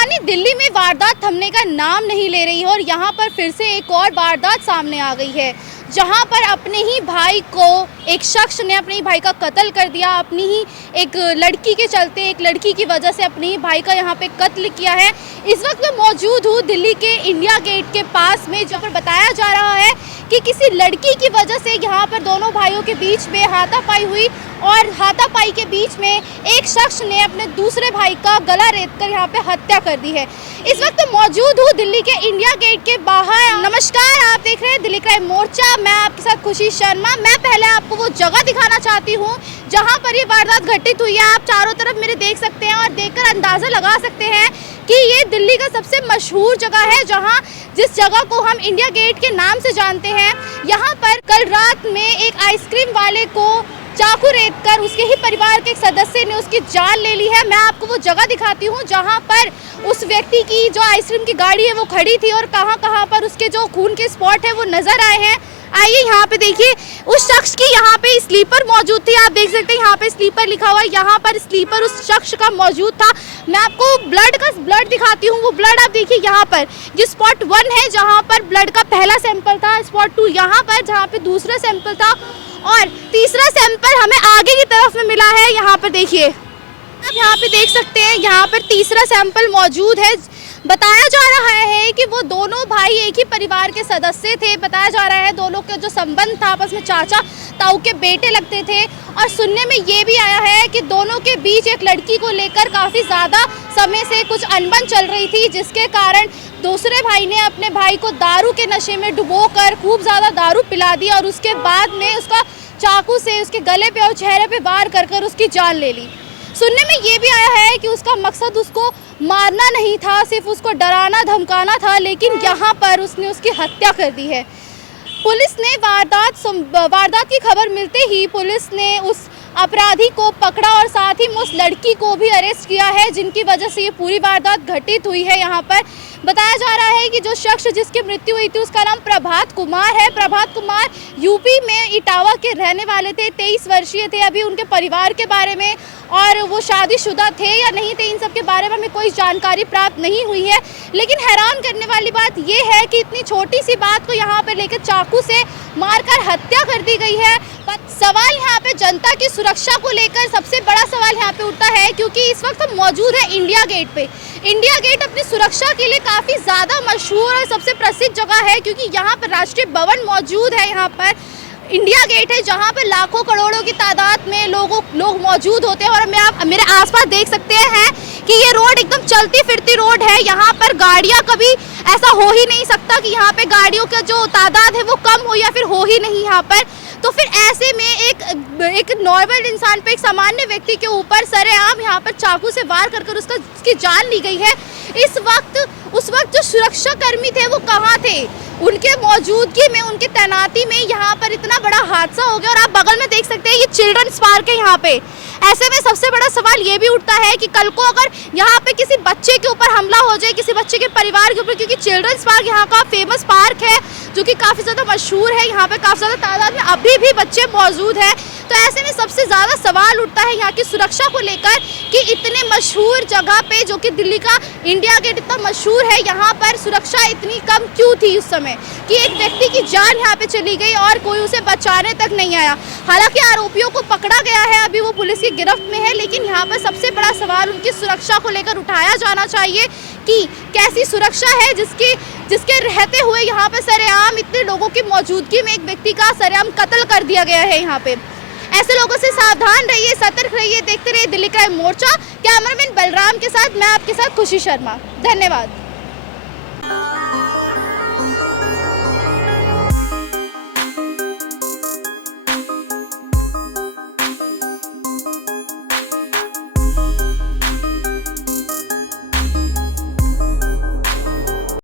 राजधानी दिल्ली में वारदात थमने का नाम नहीं ले रही है और यहाँ पर फिर से एक और वारदात सामने आ गई है, जहाँ पर अपने ही भाई को एक शख्स ने अपने ही भाई का कत्ल कर दिया। अपनी ही एक लड़की के चलते, एक लड़की की वजह से अपने ही भाई का यहाँ पे कत्ल किया है। इस वक्त मैं मौजूद हूँ दिल्ली के इंडिया गेट के पास में, जहाँ पर बताया जा रहा है कि किसी लड़की की वजह से यहाँ पर दोनों भाइयों के बीच में हाथापाई हुई और हाथापाई के बीच में एक शख्स ने अपने दूसरे भाई का गला रेतकर यहाँ पे हत्या कर दी है। इस वक्त मौजूद हूँ दिल्ली के इंडिया गेट के बाहर। नमस्कार, आप देख रहे हैं दिल्ली क्राइम मोर्चा। मैं आपके साथ खुशी शर्मा। मैं पहले आपको वो जगह दिखाना चाहती हूँ जहाँ पर ये वारदात घटित हुई है। आप चारों तरफ मेरे देख सकते हैं और देखकर अंदाजा लगा सकते हैं कि ये दिल्ली का सबसे मशहूर जगह है, जहाँ जिस जगह को हम इंडिया गेट के नाम से जानते हैं। यहाँ पर कल रात में एक आइसक्रीम वाले को चाकू रेतकर उसके ही परिवार के एक सदस्य ने उसकी जान ले ली है। मैं आपको वो जगह दिखाती हूँ जहाँ पर उस व्यक्ति की जो आइसक्रीम की गाड़ी है वो खड़ी थी और कहाँ पर उसके जो खून के स्पॉट है वो नजर आए हैं। आइए यहाँ पे देखिए, उस शख्स की यहाँ पे स्लीपर मौजूद थी। आप देख सकते हैं यहाँ पे स्लीपर लिखा हुआ है, यहाँ पर स्लीपर उस शख्स का मौजूद था। मैं आपको ब्लड दिखाती हूँ। वो ब्लड आप देखिए, यहाँ पर ये स्पॉट 1 है जहाँ पर ब्लड का पहला सैंपल था, स्पॉट 2 यहाँ पर जहाँ पे दूसरा सैंपल था और तीसरा सैंपल हमें आगे की तरफ में मिला है। यहाँ पर देखिए, आप यहाँ पे देख सकते हैं, यहाँ पर तीसरा सैंपल मौजूद है। बताया जा रहा है कि वो दोनों भाई एक ही परिवार के सदस्य थे। बताया जा रहा है दोनों का जो संबंध था आपस में चाचा ताऊ के बेटे लगते थे और सुनने में ये भी आया है कि दोनों के बीच एक लड़की को लेकर काफ़ी ज़्यादा समय से कुछ अनबन चल रही थी, जिसके कारण दूसरे भाई ने अपने भाई को दारू के नशे में डुबोकर खूब ज़्यादा दारू पिला दी और उसके बाद में उसका चाकू से उसके गले पे और चेहरे पे वार कर उसकी जान ले ली। सुनने में ये भी आया है कि उसका मकसद उसको मारना नहीं था, सिर्फ उसको डराना धमकाना था, लेकिन यहाँ पर उसने उसकी हत्या कर दी है। पुलिस ने वारदात की खबर मिलते ही पुलिस ने उस अपराधी को पकड़ा और साथ ही उस लड़की को भी अरेस्ट किया है, जिनकी वजह से ये पूरी वारदात घटित हुई है। यहाँ पर बताया जा रहा है कि जो शख्स जिसकी मृत्यु हुई थी उसका नाम प्रभात कुमार है। प्रभात कुमार यूपी में इटावा के रहने वाले थे, 23 वर्षीय थे। अभी उनके परिवार के बारे में और वो शादीशुदा थे या नहीं थे, इन सब के बारे में हमें कोई जानकारी प्राप्त नहीं हुई है। लेकिन हैरान करने वाली बात ये है कि इतनी छोटी सी बात को यहाँ पर लेकर चाकू से मारकर हत्या कर दी गई है। सवाल यहाँ पे जनता की सुरक्षा को लेकर सबसे बड़ा सवाल यहाँ पे उठता है, क्योंकि इस वक्त हम मौजूद है इंडिया गेट पे। इंडिया गेट अपनी सुरक्षा के लिए काफ़ी ज़्यादा मशहूर और सबसे प्रसिद्ध जगह है, क्योंकि यहाँ पर राष्ट्रीय भवन मौजूद है। यहाँ पर इंडिया गेट है जहाँ पर लाखों करोड़ों की तादाद में लोग मौजूद होते हैं और आप मेरे आसपास देख सकते हैं कि ये रोड एकदम चलती फिरती रोड है। यहाँ पर गाड़ियाँ कभी ऐसा हो ही नहीं सकता कि यहाँ पे गाड़ियों का जो तादाद है वो कम हो या फिर हो ही नहीं यहाँ पर। तो फिर ऐसे में एक नॉर्मल इंसान पे, एक सामान्य व्यक्ति के ऊपर सरेआम यहाँ पर चाकू से वार कर उसकी जान ली गई है। उस वक्त जो सुरक्षा कर्मी थे वो कहाँ थे? उनके मौजूदगी में, उनके तैनाती में यहाँ पर इतना बड़ा हादसा हो गया। और आप बगल में देख सकते हैं ये चिल्ड्रंस पार्क है यहाँ पे। ऐसे में सबसे बड़ा सवाल ये भी उठता है कि कल को अगर यहाँ पे किसी बच्चे के ऊपर हमला हो जाए, किसी बच्चे के परिवार के ऊपर, क्योंकि चिल्ड्रंस पार्क यहाँ का फेमस पार्क है जो कि काफ़ी ज़्यादा मशहूर है, यहाँ पे काफ़ी ज़्यादा तादाद में अभी भी बच्चे मौजूद हैं। तो ऐसे में सबसे ज़्यादा सवाल उठता है यहाँ की सुरक्षा को लेकर कि इतने मशहूर जगह पे, जो कि दिल्ली का इंडिया गेट इतना मशहूर है, यहाँ पर सुरक्षा इतनी कम क्यों थी उस समय कि एक व्यक्ति की जान यहाँ पे चली गई और कोई उसे बचाने तक नहीं आया। हालांकि आरोपियों को पकड़ा गया है, अभी वो पुलिस की गिरफ्त में है, लेकिन यहाँ पर सबसे बड़ा सवाल उनकी सुरक्षा को लेकर उठाया जाना चाहिए कि कैसी सुरक्षा है जिसके रहते हुए यहाँ पर सरेआम इतने लोगों की मौजूदगी में एक व्यक्ति का सरेआम कत्ल कर दिया गया है। यहाँ पे ऐसे लोगों से सावधान रहिए, सतर्क रहिए। देखते रहिए दिल्ली क्राइम मोर्चा। कैमरामैन बलराम के साथ मैं आपके साथ खुशी शर्मा। धन्यवाद।